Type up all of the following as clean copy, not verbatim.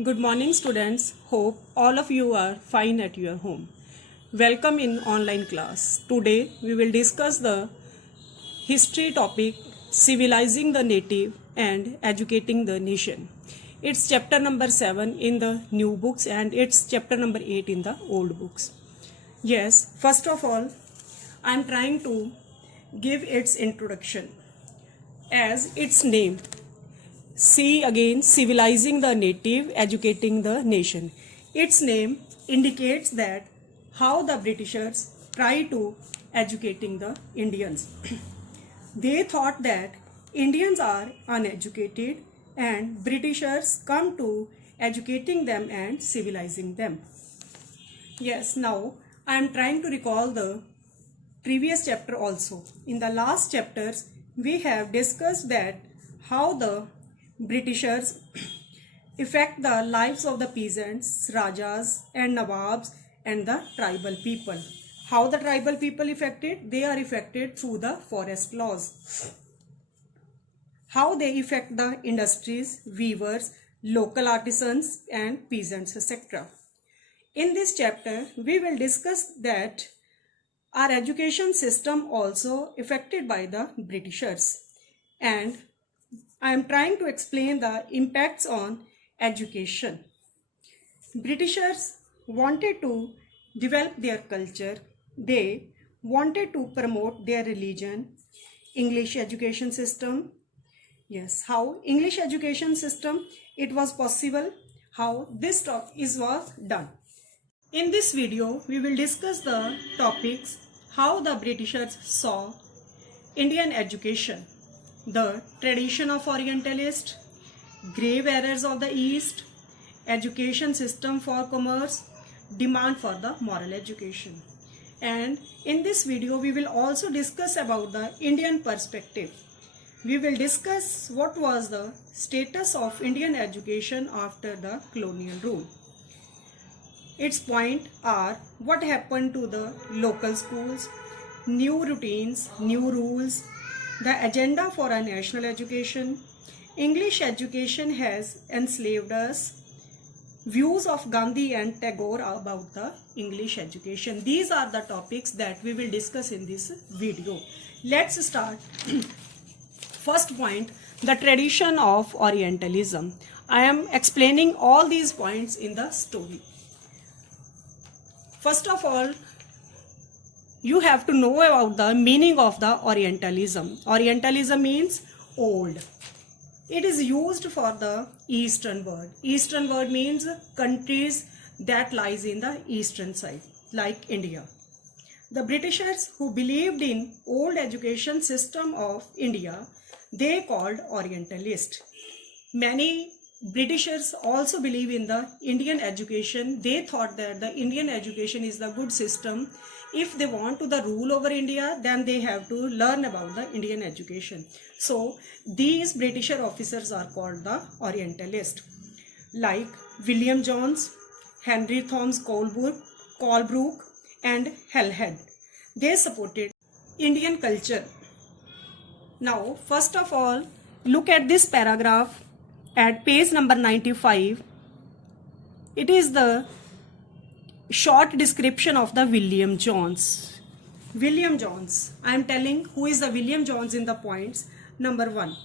Good morning, students. Hope all of you are fine at your home. Welcome in online class. Today we will discuss the history topic Civilizing the Native and Educating the Nation. It's chapter number 7 in the new books and it's chapter number 8 in the old books. Yes, first of all, I am trying to give its introduction as its name. See again, civilizing the native, educating the nation. Its name indicates that how the Britishers try to educating the Indians. They thought that Indians are uneducated and Britishers come to educating them and civilizing them. Yes, now I am trying to recall the previous chapter also. In the last chapters, we have discussed that how the Britishers affect the lives of the peasants, Rajas and Nawabs and the tribal people. How the tribal people affected? They are affected through the forest laws. How they affect the industries, weavers, local artisans and peasants, etc. In this chapter, we will discuss that our education system also affected by the Britishers, and I am trying to explain the impacts on education. Britishers wanted to develop their culture. They wanted to promote their religion. English education system. Yes, how English education system it was possible, how this was done. In this video, we will discuss the topics how the Britishers saw Indian education, the tradition of Orientalist, grave errors of the East, education system for commerce, demand for the moral education. And in this video, we will also discuss about the Indian perspective. We will discuss what was the status of Indian education after the colonial rule. Its points are what happened to the local schools, new routines, new rules, the agenda for a national education, English education has enslaved us, views of Gandhi and Tagore about the English education. These are the topics that we will discuss in this video. Let's start. First point, the tradition of Orientalism. I am explaining all these points in the story. First of all, you have to know about the meaning of the Orientalism. Orientalism means old. It is used for the eastern world. Eastern world means countries that lies in the eastern side, like India. The Britishers who believed in old education system of India, they called Orientalist. Many Britishers also believe in the Indian education. They thought that the Indian education is the good system. If they want to the rule over India, then they have to learn about the Indian education. So these Britisher officers are called the Orientalist, like William Jones, Henry Thomas Colebrook and Halhed. They supported Indian culture. Now, first of all, look at this paragraph at page number 95. It is the short description of the William Jones. William Jones, I am telling who is the William Jones in the points. Number 1,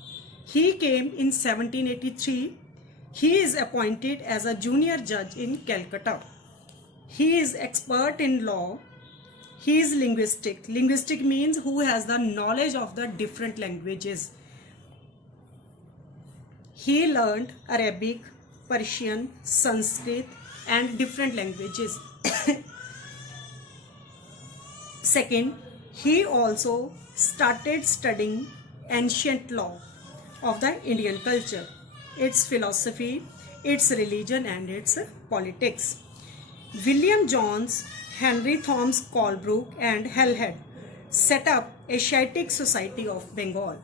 he came in 1783. He is appointed as a junior judge in Calcutta. He is expert in law. He is linguistic. Linguistic means who has the knowledge of the different languages. He learned Arabic, Persian, Sanskrit and different languages. Second, he also started studying ancient law of the Indian culture, its philosophy, its religion and its politics. William Jones, Henry Thomas Colebrook and Halhed set up Asiatic Society of Bengal.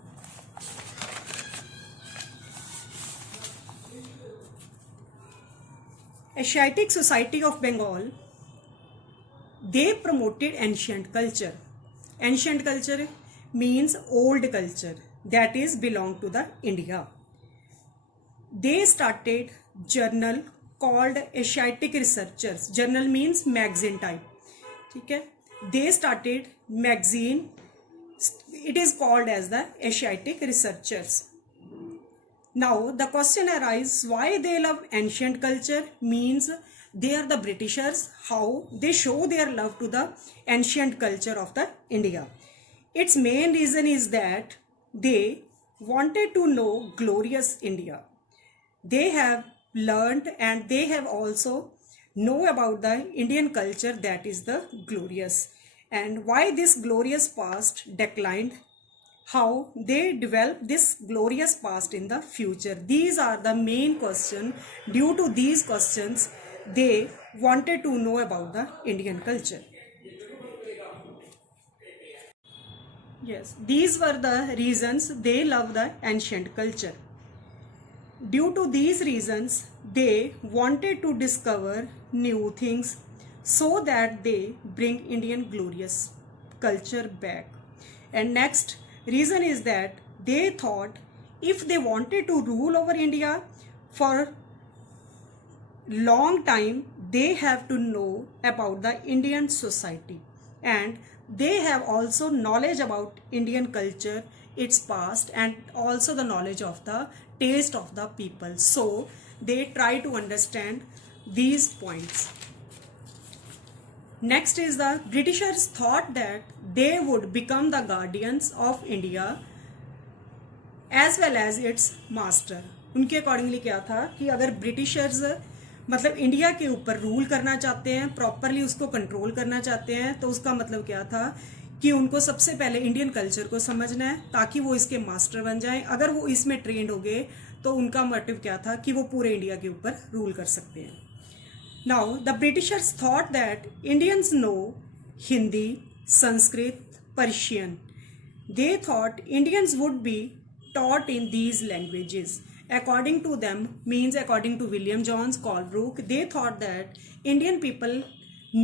Asiatic Society of Bengal, they promoted ancient culture. Ancient culture means old culture that is belong to the India. They started journal called Asiatic researchers. Journal means magazine type. ठीक है, they started magazine. It is called as the Asiatic researchers. Now the question arises, why they love ancient culture? Means they are the Britishers. How they show their love to the ancient culture of the India? Its main reason is that they wanted to know glorious India. They have learned and they have also know about the Indian culture that is the glorious, and why this glorious past declined, how they develop this glorious past in the future. These are the main question. Due to these questions, they wanted to know about the Indian culture. Yes, these were the reasons they love the ancient culture. Due to these reasons, they wanted to discover new things so that they bring Indian glorious culture back. And next reason is that they thought if they wanted to rule over India for long time, they have to know about the Indian society, and they have also knowledge about Indian culture, its past, and also the knowledge of the taste of the people. So they try to understand these points. Next is the Britishers thought that they would become the guardians of India as well as its master. उनके accordingly क्या था कि अगर Britishers मतलब India के ऊपर rule करना चाहते हैं, प्रॉपरली उसको कंट्रोल करना चाहते हैं, तो उसका मतलब क्या था कि उनको सबसे पहले इंडियन कल्चर को समझना है ताकि वो इसके मास्टर बन जाएं. अगर वो इसमें ट्रेंड हो गए तो उनका मोटिव क्या था कि वो पूरे इंडिया के ऊपर रूल कर सकते हैं. Now the Britishers thought that Indians know Hindi, Sanskrit, Persian. They thought Indians would be taught in these languages. According to them, means according to William Jones, Colebrook, they thought that Indian people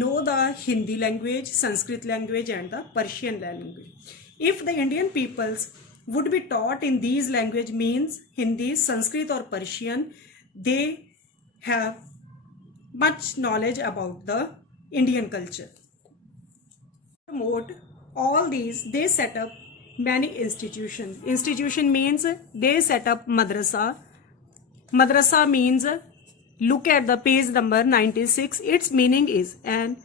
know the Hindi language, Sanskrit language, and the Persian language. If the Indian peoples would be taught in these language, means Hindi, Sanskrit, or Persian, they have much knowledge about the Indian culture. To promote all these, they set up many institutions. Institution means they set up madrasa. Madrasa means, look at the page number 96. Its meaning is an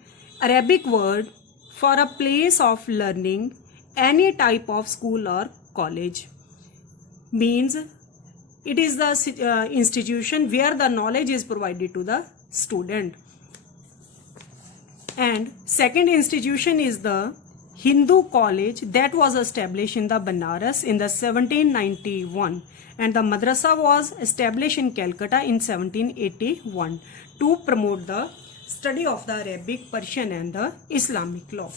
Arabic word for a place of learning, any type of school or college. Means it is the institution where the knowledge is provided to the student. And second institution is the Hindu college that was established in the Banaras in the 1791, and the madrasa was established in Calcutta in 1781 to promote the study of the Arabic, Persian, and the Islamic law.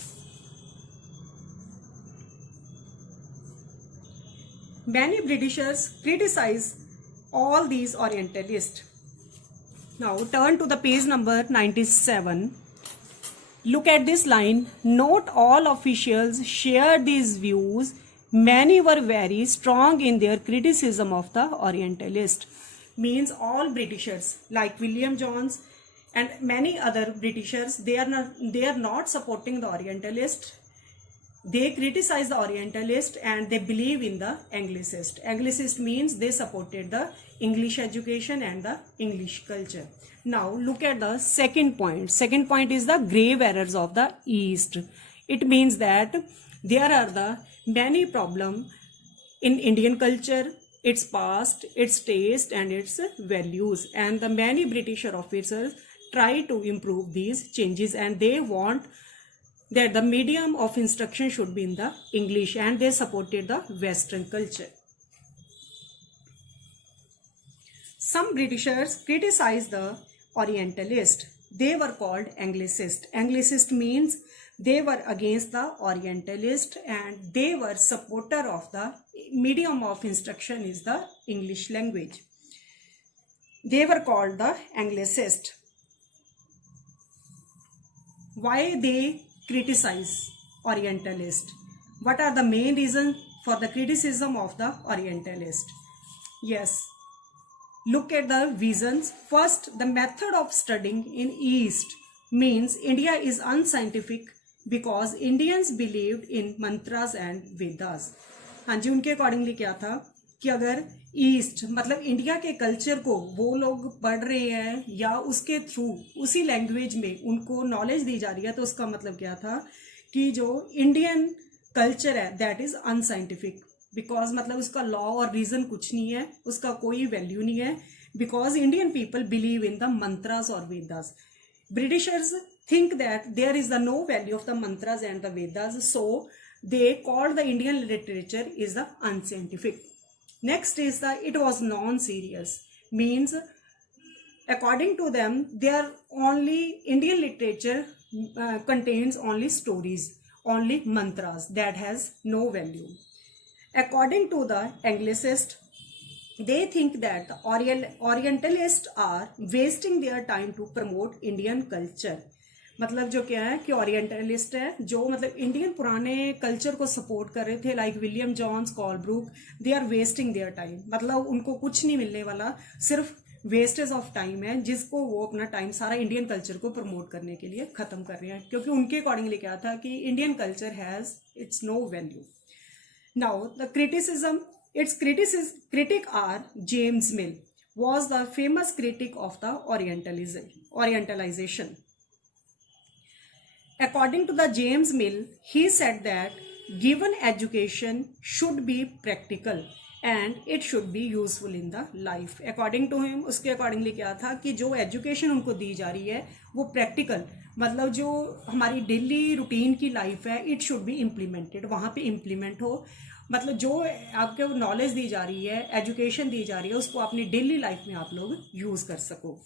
Many Britishers criticize all these Orientalists. Now turn to the page number 97. Look at this line. Not all officials shared these views. Many were very strong in their criticism of the Orientalist. Means all Britishers like William Jones and many other Britishers, they are not supporting the Orientalist. They criticize the Orientalist and they believe in the Anglicist. Anglicist means they supported the English education and the English culture. Now look at the second point. Second point is the grave errors of the East. It means that there are the many problems in Indian culture, its past, its taste, and its values. And the many British officers try to improve these changes, and they want that the medium of instruction should be in the English, and they supported the Western culture. Some Britishers criticized the Orientalist. They were called Anglicist. Anglicist means they were against the Orientalist and they were supporter of the medium of instruction is the English language. They were called the Anglicist. Why they criticize Orientalist? What are the main reasons for the criticism of the Orientalist? Yes, look at the visions. First, the method of studying in East means India is unscientific because Indians believed in mantras and Vedas. हाँ जी, उनके accordingly क्या था कि अगर east मतलब India के culture को वो लोग पढ़ रहे हैं या उसके थ्रू उसी लैंग्वेज में उनको नॉलेज दी जा रही है, तो उसका मतलब क्या था कि जो इंडियन कल्चर है दैट इज अनसाइंटिफिक, बिकॉज मतलब उसका लॉ और रीजन कुछ नहीं है, उसका कोई वैल्यू नहीं है, because Indian people believe in the mantras और Vedas. Britishers think that there is the no value of the mantras and the Vedas, so they called the Indian literature is the unscientific. Next is the it was non-serious, means according to them their only Indian literature contains only stories, only mantras that has no value. According to the Anglicist, they think that the Orientalists are wasting their time to promote Indian culture. मतलब जो क्या है कि orientalist है जो मतलब Indian पुराने culture को सपोर्ट कर रहे थे, like William Jones, Colebrooke, they are wasting their time. मतलब उनको कुछ नहीं मिलने वाला, सिर्फ वेस्टेज ऑफ टाइम है जिसको वो अपना टाइम सारा इंडियन कल्चर को प्रमोट करने के लिए खत्म कर रहे हैं, क्योंकि उनके अकॉर्डिंगली क्या था कि Indian culture has its no value. Now the criticism, its critic are James Mill was the famous critic of the Orientalization. According to the James Mill, he said that given education should be practical and it should be useful in the life. According to him, उसके accordingly क्या था कि जो education उनको दी जा रही है वो प्रैक्टिकल, मतलब जो हमारी डेली रूटीन की लाइफ है, इट शुड बी इम्प्लीमेंटेड, वहाँ पे इम्प्लीमेंट हो. मतलब जो आपको नॉलेज दी जा रही है, एजुकेशन दी जा रही है, उसको अपनी डेली लाइफ में आप लोग यूज़ कर सको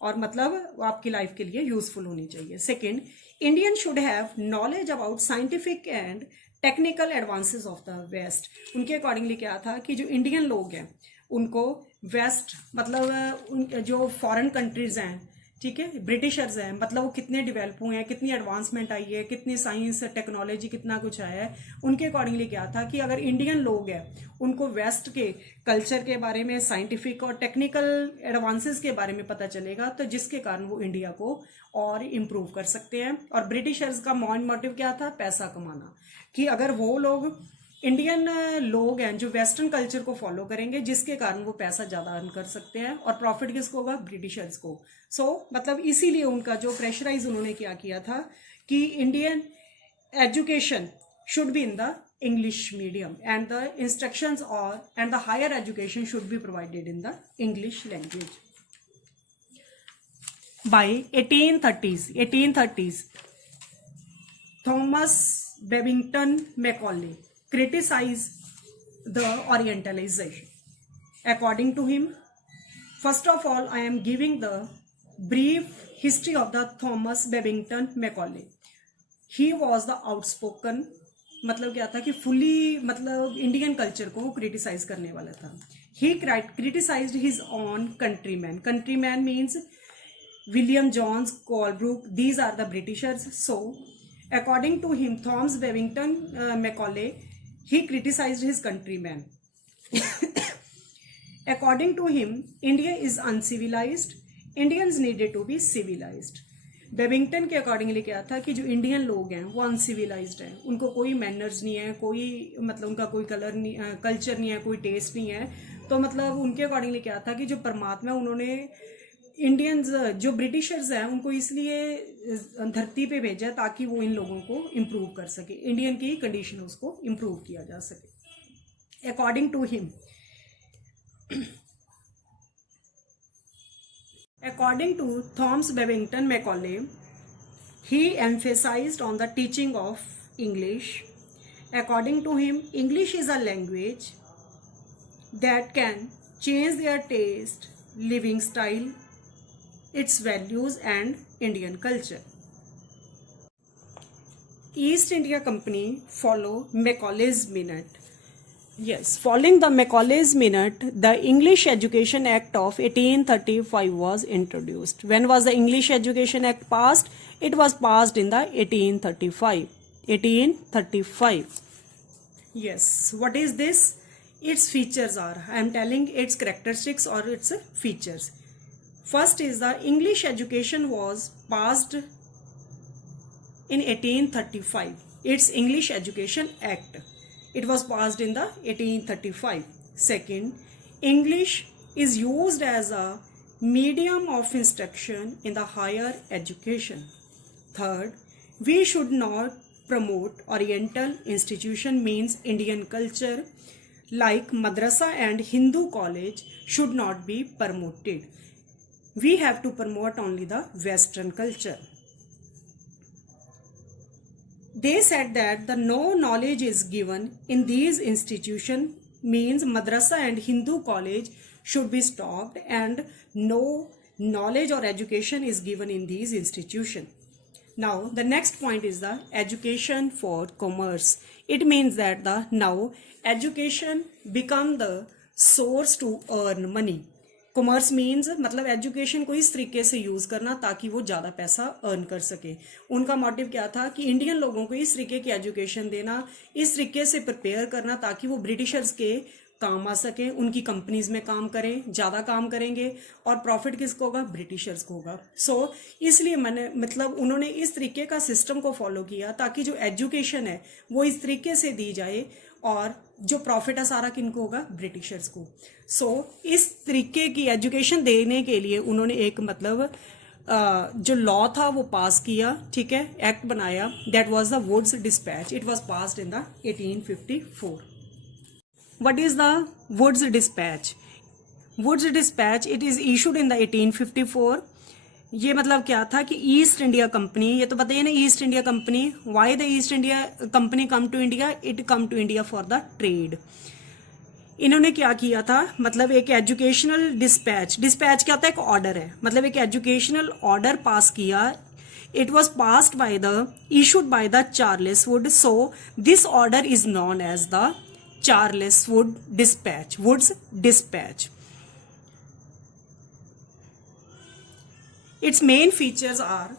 और मतलब वो आपकी लाइफ के लिए यूजफुल होनी चाहिए. Second, Indian should have knowledge about scientific and technical advances of the West. उनके अकॉर्डिंगली क्या था कि जो इंडियन लोग हैं उनको वेस्ट मतलब उन जो फॉरेन कंट्रीज हैं, ठीक है, ब्रिटिशर्स हैं, मतलब वो कितने डेवलप हुए हैं, कितनी एडवांसमेंट आई है, कितनी साइंस टेक्नोलॉजी कितना कुछ आया है. उनके अकॉर्डिंगली क्या था कि अगर इंडियन लोग हैं उनको वेस्ट के कल्चर के बारे में, साइंटिफिक और टेक्निकल एडवांसेस के बारे में पता चलेगा, तो जिसके कारण वो इंडिया को और इम्प्रूव कर सकते हैं. और ब्रिटिशर्स का मेन मोटिव क्या था? पैसा कमाना, कि अगर वो लोग इंडियन लोग हैं जो वेस्टर्न कल्चर को फॉलो करेंगे, जिसके कारण वो पैसा ज़्यादा अर्न कर सकते हैं, और प्रॉफिट किसको होगा? ब्रिटिशर्स को. मतलब इसीलिए उनका जो प्रेशराइज उन्होंने क्या किया था कि Indian education should be in the English medium and the instructions और and the higher education should be provided in the English language. By 1830s, Thomas Babington Macaulay criticized the Orientalization. According to him, first of all, I am giving the brief history of the Thomas Babington Macaulay. He was the outspoken, मतलब क्या था कि fully मतलब Indian culture को criticise करने वाला था. He criticized his own countrymen. Countrymen means William Jones, Colebrook. These are the Britishers. So, according to him, Thomas Babington Macaulay, he criticized his countrymen. According to him, India is uncivilized. Indians needed to be civilized. Babington के accordingly क्या था कि जो Indian लोग हैं वो uncivilised हैं, उनको कोई मैनर्स नहीं है, कोई मतलब उनका कोई कल्चर नहीं है, कोई टेस्ट नहीं है. तो मतलब उनके अकॉर्डिंगली क्या था कि जो परमात्मा उन्होंने इंडियंस जो ब्रिटिशर्स हैं उनको इसलिए धरती पे भेजा ताकि वो इन लोगों को इम्प्रूव कर सके, इंडियन की कंडीशन उसको इम्प्रूव किया जा सके. According to him, according to Thomas Babington Macaulay, he emphasized on the teaching of English. According to him, English is a language that can change their taste, living style, its values and Indian culture. East India Company follow Macaulay's Minute. Yes, following the Macaulay's Minute, the English Education Act of 1835 was introduced. When was the English Education Act passed? It was passed in the 1835. Yes, what is this? its features are, I am telling its characteristics or its features. First is the English education was passed in 1835. It's English Education Act. It was passed in the 1835. Second, English is used as a medium of instruction in the higher education. Third, we should not promote Oriental institution, means Indian culture like madrasa and Hindu college should not be promoted. We have to promote only the Western culture. They said that the no knowledge is given in these institutions, means madrasa and Hindu college should be stopped and no knowledge or education is given in these institutions. Now the next point is the education for commerce. It means that the now education become the source to earn money. Commerce means मतलब education को इस तरीके से use करना ताकि वो ज़्यादा पैसा अर्न कर सके. उनका मोटिव क्या था कि इंडियन लोगों को इस तरीके की एजुकेशन देना, इस तरीके से प्रिपेयर करना ताकि वो ब्रिटिशर्स के काम आ सकें, उनकी कंपनीज में काम करें, ज़्यादा काम करेंगे और प्रॉफिट किसको होगा, ब्रिटिशर्स को होगा. सो इसलिए मैंने मतलब उन्होंने इस तरीके का सिस्टम को फॉलो किया ताकि जो एजुकेशन है वो इस तरीके से दी जाए और जो प्रॉफिट है सारा किनको होगा, ब्रिटिशर्स को. सो इस तरीके की एजुकेशन देने के लिए उन्होंने एक मतलब जो लॉ था वो पास किया, ठीक है, एक्ट बनाया. That was the Wood's dispatch. It was passed in the 1854. What is the Wood's dispatch? Wood's dispatch it is issued in the 1854. ये मतलब क्या था कि ईस्ट इंडिया कंपनी, ये तो बताइए ना, East India Company, why the East India Company come to India? It came to India for the trade. इन्होंने क्या किया था, मतलब एक एजुकेशनल डिस्पैच. डिस्पैच क्या होता है? एक ऑर्डर है, मतलब एक एजुकेशनल ऑर्डर पास किया. It was passed by the issued by the Charles Wood. So this order is known as the Charles Wood dispatch, Wood's dispatch. Its main features are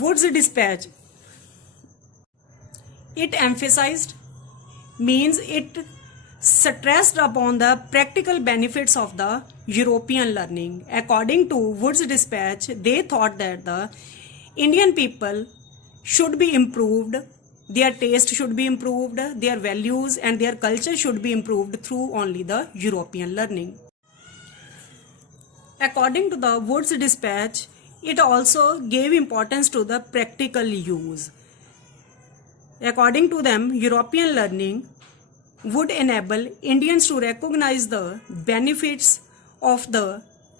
Wood's dispatch. It emphasized, means it stressed upon the practical benefits of the European learning. According to Wood's dispatch, they thought that the Indian people should be improved, their taste should be improved, their values and their culture should be improved through only the European learning. According to the Wood's dispatch, it also gave importance to the practical use. According to them, European learning would enable Indians to recognize the benefits of the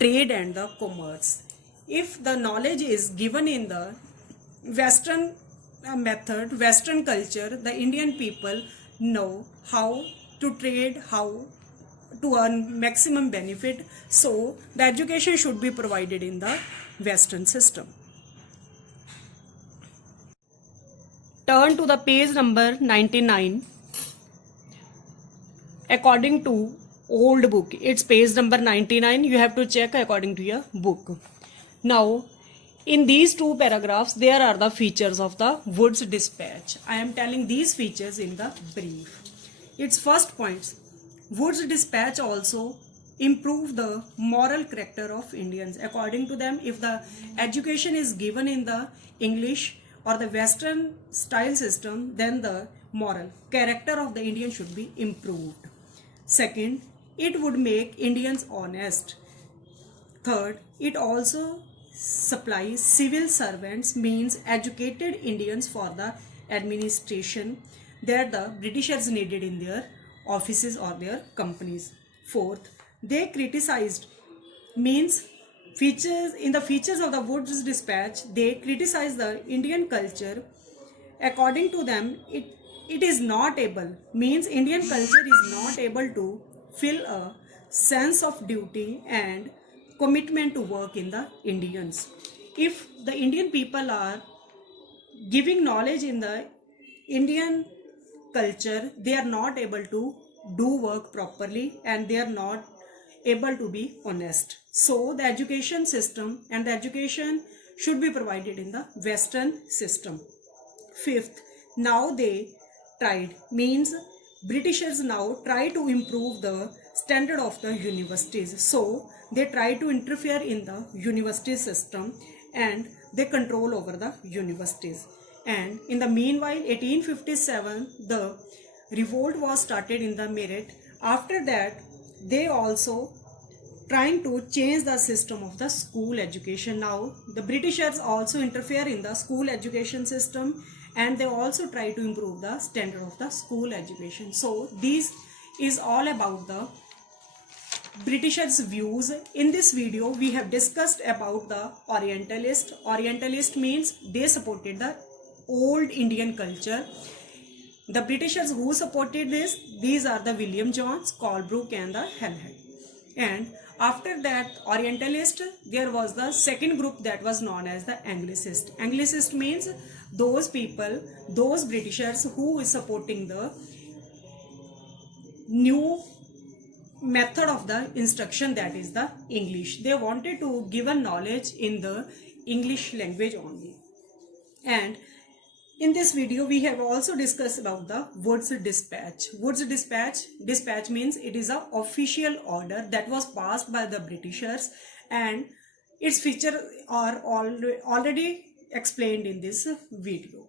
trade and the commerce. If the knowledge is given in the Western method, Western culture, the Indian people know how to trade, how to earn maximum benefit. So the education should be provided in the Western system. Turn to the page number 99. According to old book, it's page number 99. You have to check according to your book. Now in these two paragraphs there are the features of the Wood's dispatch. I am telling these features in the brief. Its first points, Wood's dispatch also improve the moral character of Indians. According to them, if the education is given in the English or the Western style system, then the moral character of the Indian should be improved. Second, it would make Indians honest. Third, it also supplies civil servants, means educated Indians for the administration that the Britishers needed in their offices or their companies. Fourth, they criticized, means features in the features of the Wood's dispatch, they criticize the Indian culture. According to them, it is not able, means Indian culture is not able to fill a sense of duty and commitment to work in the Indians. If the Indian people are giving knowledge in the Indian culture, they are not able to do work properly and they are not able to be honest. So the education system and the education should be provided in the Western system. Fifth, now they tried, means Britishers now try to improve the standard of the universities. So they try to interfere in the university system and they control over the universities. And in the meanwhile, 1857, the revolt was started in the Meerut. After that, they also trying to change the system of the school education. Now the Britishers also interfere in the school education system and they also try to improve the standard of the school education. So this is all about the Britishers' views. In this video we have discussed about the Orientalist. Orientalist means they supported the old Indian culture. The Britishers who supported this, these are the William Jones, Colebrook and the Halhed. And after that Orientalist, there was the second group that was known as the Anglicist. Anglicist means those people, those Britishers who is supporting the new method of the instruction, that is the English. They wanted to give a knowledge in the English language only. And in this video we have also discussed about the Wood's Dispatch. Wood's Dispatch means it is an official order that was passed by the Britishers and its features are already explained in this video.